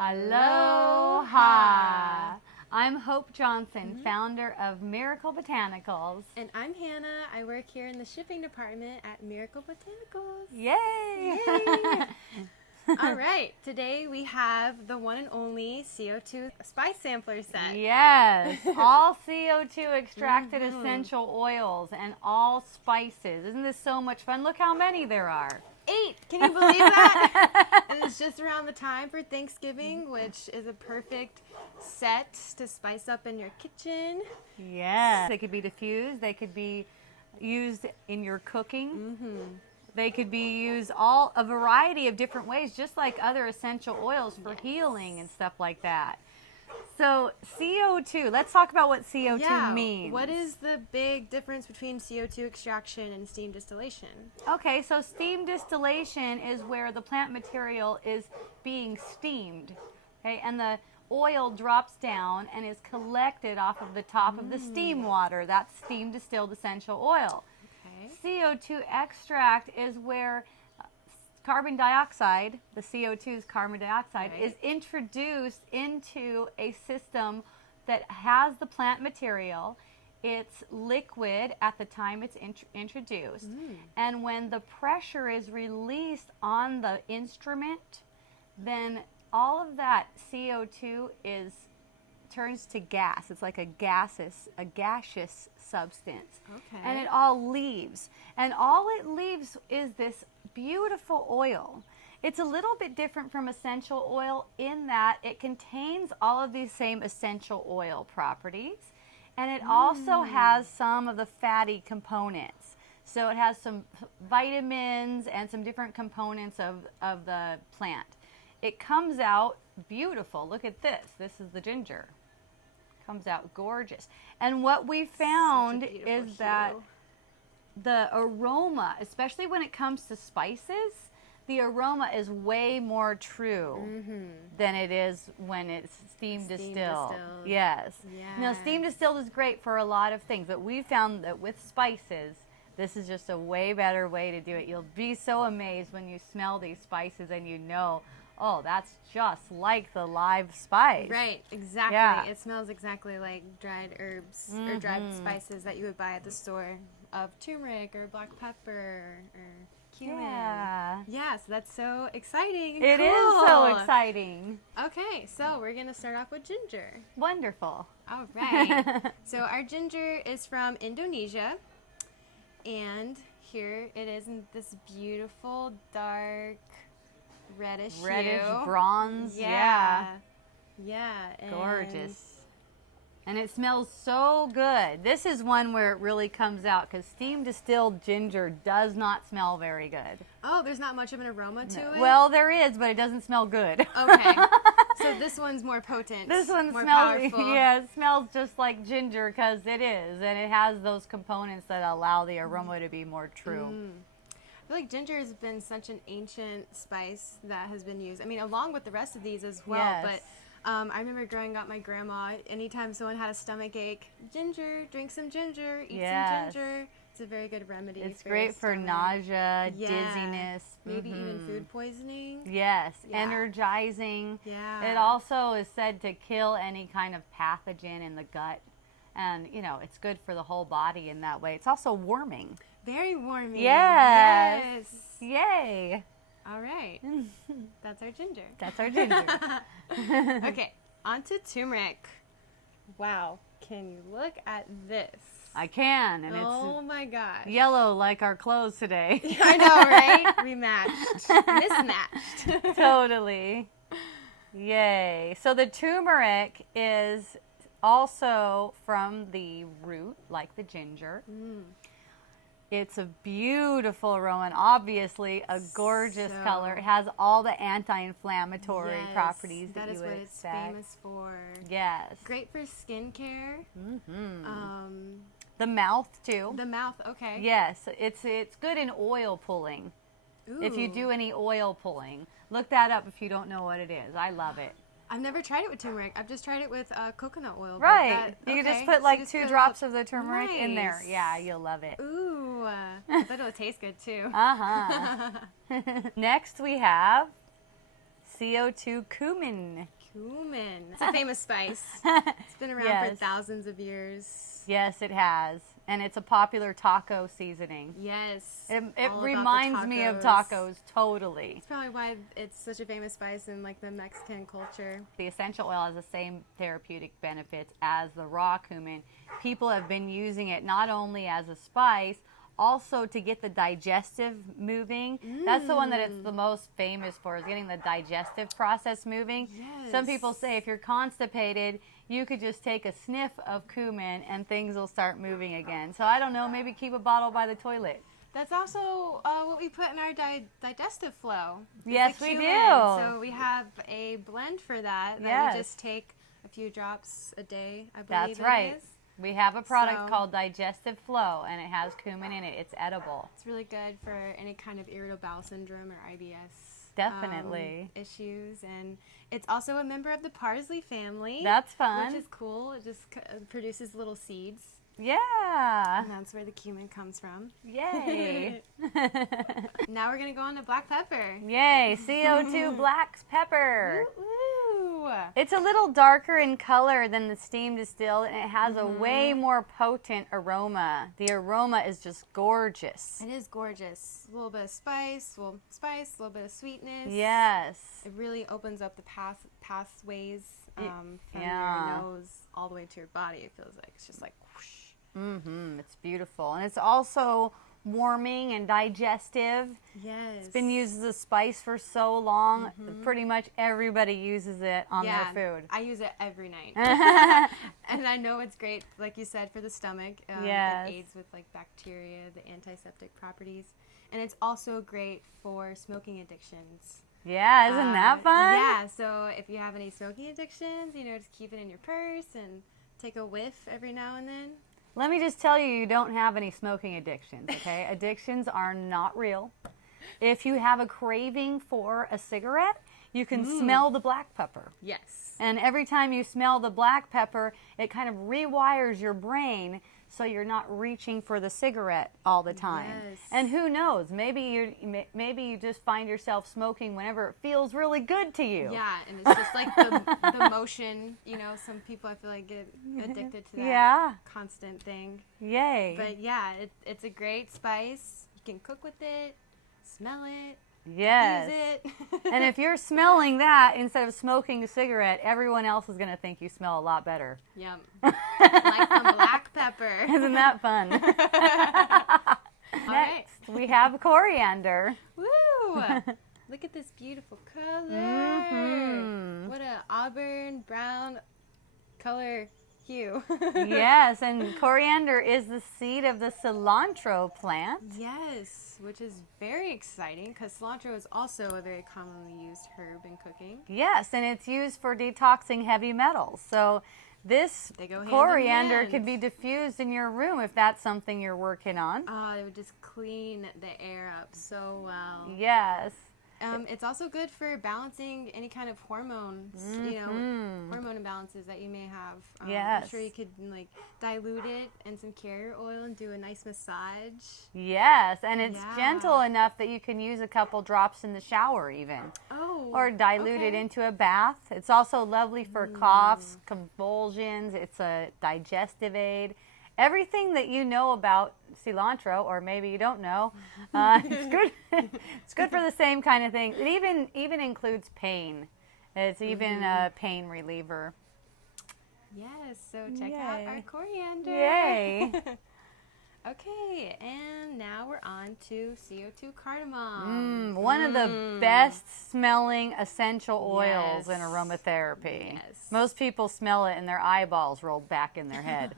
Aloha! I'm Hope Johnson, founder of Miracle Botanicals. And I'm Hannah. I work here in the shipping department at Miracle Botanicals. Yay! Yay! All right, today we have the one and only CO2 spice sampler set. Yes, all CO2 extracted essential oils and all spices. Isn't this so much fun? Look how many there are. 8! Can you believe that? And it's just around the time for Thanksgiving, which is a perfect set to spice up in your kitchen. Yes. They could be diffused. They could be used in your cooking. They could be used a variety of different ways, just like other essential oils for healing and stuff like that. So CO2, let's talk about what CO2 means. What is the big difference between CO2 extraction and steam distillation? Okay, so steam distillation is where the plant material is being steamed, okay, and the oil drops down and is collected off of the top of the steam water. That's steam distilled essential oil. CO2 extract is where carbon dioxide, the CO2's carbon dioxide, is introduced into a system that has the plant material. It's liquid at the time it's introduced. And when the pressure is released on the instrument, then all of that CO2 turns to gas. It's like a gaseous substance. And it all leaves. And all it leaves is this beautiful oil. It's a little bit different from essential oil in that it contains all of these same essential oil properties. And it also has some of the fatty components. So it has some vitamins and some different components of the plant. It comes out beautiful. Look at this. This is the ginger. Comes out gorgeous. And what we found is that the aroma, especially when it comes to spices, the aroma is way more true than it is when it's steam distilled. Yes. Now, steam distilled is great for a lot of things, but we found that with spices, this is just a way better way to do it. You'll be so amazed when you smell these spices and you know, oh, that's just like the live spice. Right, exactly. Yeah. It smells exactly like dried herbs or dried spices that you would buy at the store of turmeric or black pepper or cumin. Yeah, so that's so exciting. It is so exciting. Okay, so we're going to start off with ginger. Wonderful. All right. So our ginger is from Indonesia. And here it is in this beautiful, dark, reddish bronze. Yeah. Gorgeous. And it smells so good. This is one where it really comes out because steam distilled ginger does not smell very good. Oh, there's not much of an aroma to it? Well, there is, but it doesn't smell good. Okay. So this one's more potent. This one more smells, powerful. Yeah, it smells just like ginger because it is. And it has those components that allow the aroma to be more true. I feel like ginger has been such an ancient spice that has been used. I mean, along with the rest of these as well. But I remember growing up, my grandma, anytime someone had a stomach ache, ginger, drink some ginger, eat some ginger. It's a very good remedy. It's great for nausea, dizziness. Maybe even food poisoning. Yes, energizing. Yeah. It also is said to kill any kind of pathogen in the gut. And, you know, it's good for the whole body in that way. It's also warming. Very warming. Yes. Yay. All right. That's our ginger. That's our ginger. Okay, on to turmeric. Wow. Can you look at this? I can. And it's my gosh. Yellow like our clothes today. I know, right? We matched. Mismatched. Totally. Yay. So the turmeric is also from the root, like the ginger. It's a beautiful aroma and obviously a gorgeous color. It has all the anti-inflammatory properties that you would expect. That is what it's famous for. Yes. Great for skincare. The mouth too. The mouth, okay. Yes, it's good in oil pulling. Ooh. If you do any oil pulling. Look that up if you don't know what it is. I love it. I've never tried it with turmeric. I've just tried it with coconut oil. Right. You can just put like 2 drops of the turmeric in there. Yeah, you'll love it. Ooh. I bet it'll taste good too. Next we have CO2 Cumin. Cumin. It's a famous spice. It's been around for thousands of years. Yes, it has. And it's a popular taco seasoning. Yes. It reminds me of tacos, totally. That's probably why it's such a famous spice in like the Mexican culture. The essential oil has the same therapeutic benefits as the raw cumin. People have been using it not only as a spice, also to get the digestive moving. That's the one that it's the most famous for, is getting the digestive process moving. Yes. Some people say if you're constipated, you could just take a sniff of cumin and things will start moving again. So I don't know, maybe keep a bottle by the toilet. That's also what we put in our digestive flow. Yes, we do. So we have a blend for that. Yes. We just take a few drops a day, I believe. That's it right. is. We have a product called Digestive Flow, and it has cumin in it. It's edible. It's really good for any kind of irritable bowel syndrome or IBS. Definitely. Issues. And it's also a member of the parsley family. That's fun. Which is cool. It just produces little seeds. Yeah. And that's where the cumin comes from. Yay. Now we're going to go on to black pepper. Yay. CO2 black pepper. Woo-woo. It's a little darker in color than the steam distilled, and it has a way more potent aroma. The aroma is just gorgeous. It is gorgeous. A little bit of spice, a little bit of sweetness. Yes. It really opens up the pathways from your nose all the way to your body. It feels like it's just like whoosh. It's beautiful. And it's also warming and digestive. Yes. It's been used as a spice for so long. Pretty much everybody uses it on their food. I use it every night. And I know it's great, like you said, for the stomach. Yes. It aids with like bacteria, the antiseptic properties. And it's also great for smoking addictions. Yeah, isn't that fun? Yeah, so if you have any smoking addictions, just keep it in your purse and take a whiff every now and then. Let me just tell you, you don't have any smoking addictions, okay? Addictions are not real. If you have a craving for a cigarette, you can smell the black pepper. Yes. And every time you smell the black pepper, it kind of rewires your brain so you're not reaching for the cigarette all the time. Yes. And who knows, maybe you just find yourself smoking whenever it feels really good to you. Yeah, and it's just like the motion, some people I feel like get addicted to that constant thing. Yay. But yeah, it's a great spice. You can cook with it, smell it. Yes. Use it. And if you're smelling that instead of smoking a cigarette, everyone else is going to think you smell a lot better. Yum. Like some black pepper. Isn't that fun? Next, we have coriander. Woo! Look at this beautiful color. What a auburn brown color hue. Yes, and coriander is the seed of the cilantro plant. Yes, which is very exciting because cilantro is also a very commonly used herb in cooking. Yes, and it's used for detoxing heavy metals. So this coriander could be diffused in your room if that's something you're working on. Oh, it would just clean the air up so well. Yes. It's also good for balancing any kind of hormones, hormone imbalances that you may have. Yes. I'm sure you could dilute it in some carrier oil and do a nice massage. Yes, and it's gentle enough that you can use a couple drops in the shower even. Oh. Or dilute it into a bath. It's also lovely for coughs, convulsions. It's a digestive aid. Everything that you know about cilantro, or maybe you don't know, it's good. It's good for the same kind of thing. It even includes pain. It's even a pain reliever. Yes, so check out our coriander. Yay! Okay, and now we're on to CO2 cardamom. One of the best smelling essential oils in aromatherapy. Yes. Most people smell it and their eyeballs roll back in their head.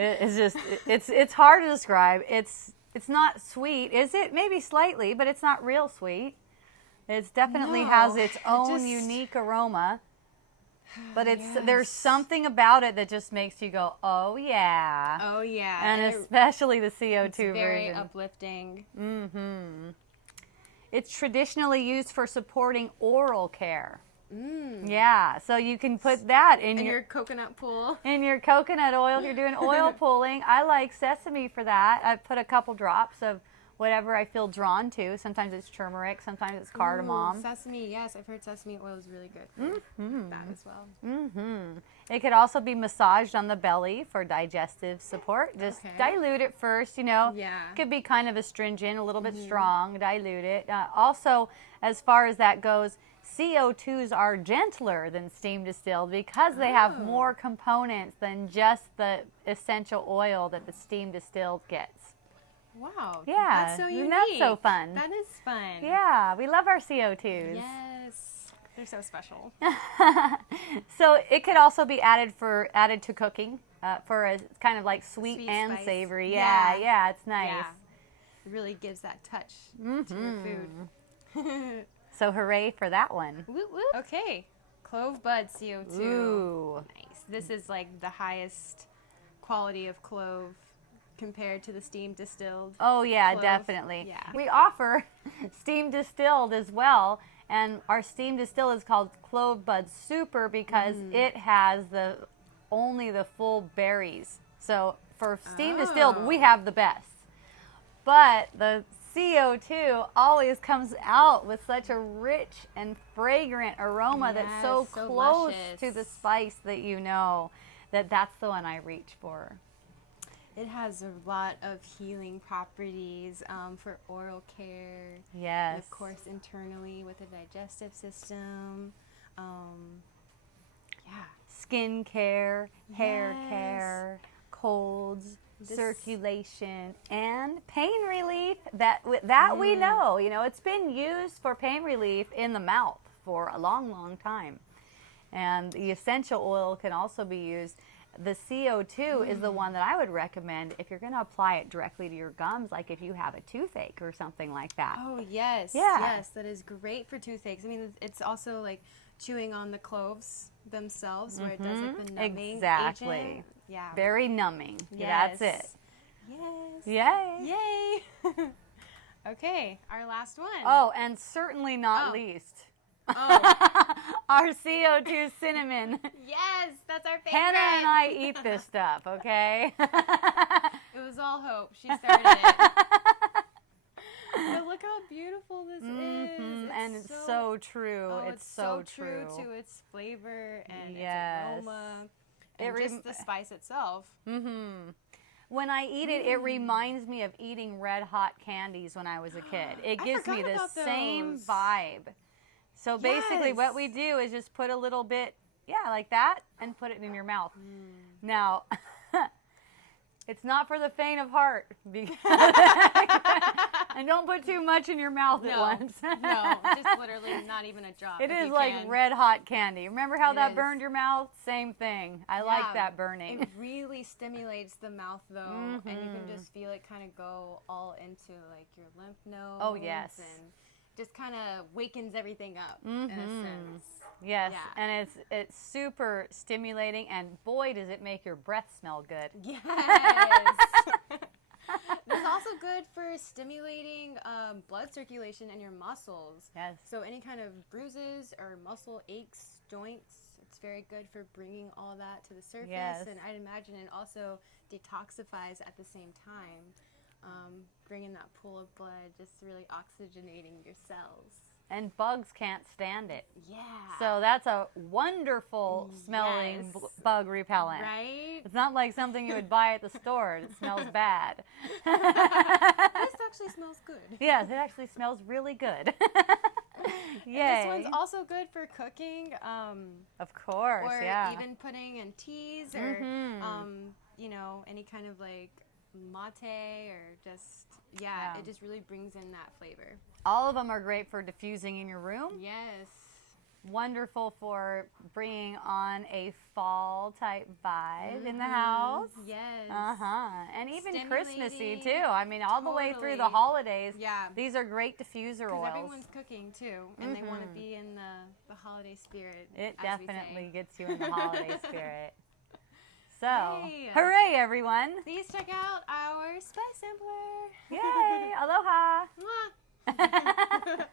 It's just, it's hard to describe. It's not sweet, is it? Maybe slightly, but it's not real sweet. It definitely has its own unique aroma. But there's something about it that just makes you go, oh yeah. Oh yeah. And especially the CO2 it's very version. uplifting. It's traditionally used for supporting oral care. Yeah, so you can put that in your coconut pool. In your coconut oil, if you're doing oil pulling. I like sesame for that. I put a couple drops of whatever I feel drawn to. Sometimes it's turmeric, sometimes it's cardamom. Ooh, sesame, yes, I've heard sesame oil is really good for that as well. It could also be massaged on the belly for digestive support. Just dilute it first, you know. Yeah. Could be kind of astringent, a little bit strong, dilute it. Also, as far as that goes, CO2s are gentler than steam distilled because they have more components than just the essential oil that the steam distilled gets. Wow. Yeah, That's so unique. Isn't that so fun? That is fun. Yeah, we love our CO2s. Yes. They're so special. So it could also be added to cooking for a kind of like sweet and spice. savory. Yeah, it's nice. Yeah. It really gives that touch to your food. So hooray for that one. Whoop, whoop. Okay. Clove bud CO2. Ooh. Nice. This is like the highest quality of clove compared to the steam distilled. Oh yeah, Clove. definitely. Yeah. We offer steam distilled as well, and our steam distilled is called Clove Bud Super because it has only the full berries. So for steam distilled, we have the best. But the CO2 always comes out with such a rich and fragrant aroma that's so close luscious to the spice that you know that's the one I reach for. It has a lot of healing properties for oral care. Yes. And of course, internally with the digestive system. Skin care, hair care, colds, circulation, and pain relief. That we know. You know, it's been used for pain relief in the mouth for a long, long time. And the essential oil can also be used. The CO2 is the one that I would recommend if you're going to apply it directly to your gums, like if you have a toothache or something like that. Oh, yes. Yeah. Yes, that is great for toothaches. I mean, it's also like chewing on the cloves themselves where it does like the numbing agent. Yeah. Very numbing. Yes. That's it. Yes. Yay. Yay. Okay, our last one. Oh, and certainly not least. Oh. Our CO2 cinnamon. Yes, that's our favorite. Hannah and I eat this stuff, okay? It was all hope. She started it. But look how beautiful this is. And it's so true. Oh, it's so true to its flavor and its aroma. It And just the spice itself. When I eat it, it reminds me of eating red hot candies when I was a kid. It gives me the same vibe. So basically what we do is just put a little bit, like that, and put it in your mouth. Now, it's not for the faint of heart. And don't put too much in your mouth at once. No, just literally not even a drop. It is like red hot candy. Remember how that burned your mouth? Same thing. I like that burning. It really stimulates the mouth though, and you can just feel it kind of go all into like your lymph nodes. Oh, yes. And just kind of wakens everything up in a sense. Yes, and it's super stimulating, and boy, does it make your breath smell good. Yes. It's also good for stimulating blood circulation in your muscles. Yes. So any kind of bruises or muscle aches, joints, it's very good for bringing all that to the surface. Yes. And I'd imagine it also detoxifies at the same time, bringing that pool of blood, just really oxygenating your cells. And bugs can't stand it. Yeah. So that's a wonderful smelling bug repellent. Right? It's not like something you would buy at the store. It smells bad. This actually smells good. Yes, it actually smells really good. Yay. This one's also good for cooking. Of course, or yeah. even putting in teas or, you know, any kind of like mate or just, it just really brings in that flavor. All of them are great for diffusing in your room. Yes. Wonderful for bringing on a fall type vibe in the house. Yes. And even Christmassy too. I mean, all the way through the holidays. Yeah. These are great diffuser oils. Because everyone's cooking too, and they want to be in the holiday spirit. It definitely gets you in the holiday spirit. So, Yay. Hooray, everyone. Please check out our spice sampler. Yay. Aloha. Mwah.